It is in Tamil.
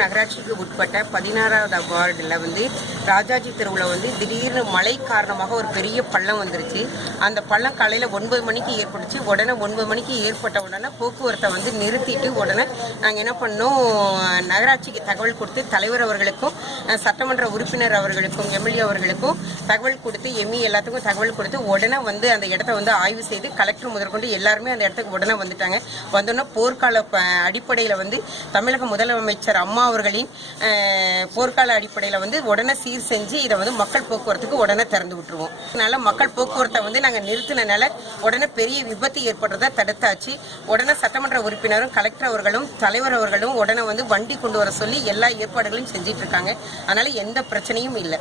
நகராட்சிக்கு உட்பட்ட 16வது வார்டில் ராஜாஜி தெருவில் திடீர்னு மழை காரணமாக ஒரு பெரிய பள்ளம் வந்துருச்சு. அந்த பள்ளம் காலையில் 9 மணிக்கு ஏற்பட்டுச்சு. உடனே 9 மணிக்கு ஏற்பட்ட உடனே போக்குவரத்தை நிறுத்திட்டு உடனே நாங்கள் என்ன பண்ணோம், நகராட்சிக்கு தகவல் கொடுத்து தலைவர் அவர்களுக்கும் சட்டமன்ற உறுப்பினர் அவர்களுக்கும் எம்எல்ஏ அவர்களுக்கும் தகவல் கொடுத்து எம்இ எல்லாத்துக்கும் தகவல் கொடுத்து உடனே அந்த இடத்த ஆய்வு செய்து கலெக்டர் முதற்கொண்டு எல்லாருமே அந்த இடத்துக்கு உடனே வந்துட்டாங்க. வந்தோன்னா போர்க்கால அடிப்படையில் தமிழக முதலமைச்சர் அம்மா அவர்களின் போர்க்கால அடிப்படையில் உடனே சீர் செஞ்சு இதை மக்கள் போக்குவரத்துக்கு உடனே திறந்து விட்டுருவோம். அதனால மக்கள் போக்குவரத்தை நாங்கள் நிறுத்தினால உடனே பெரிய விபத்து ஏற்படுறதை தடுத்தாச்சு. உடனே சட்டமன்ற உறுப்பினரும் கலெக்டர் அவர்களும் தலைவர் அவர்களும் உடனே வண்டி கொண்டு வர சொல்லி எல்லா ஏற்பாடுகளையும் செஞ்சிட்டு இருக்காங்க. அதனால எந்த பிரச்சனையும் இல்லை.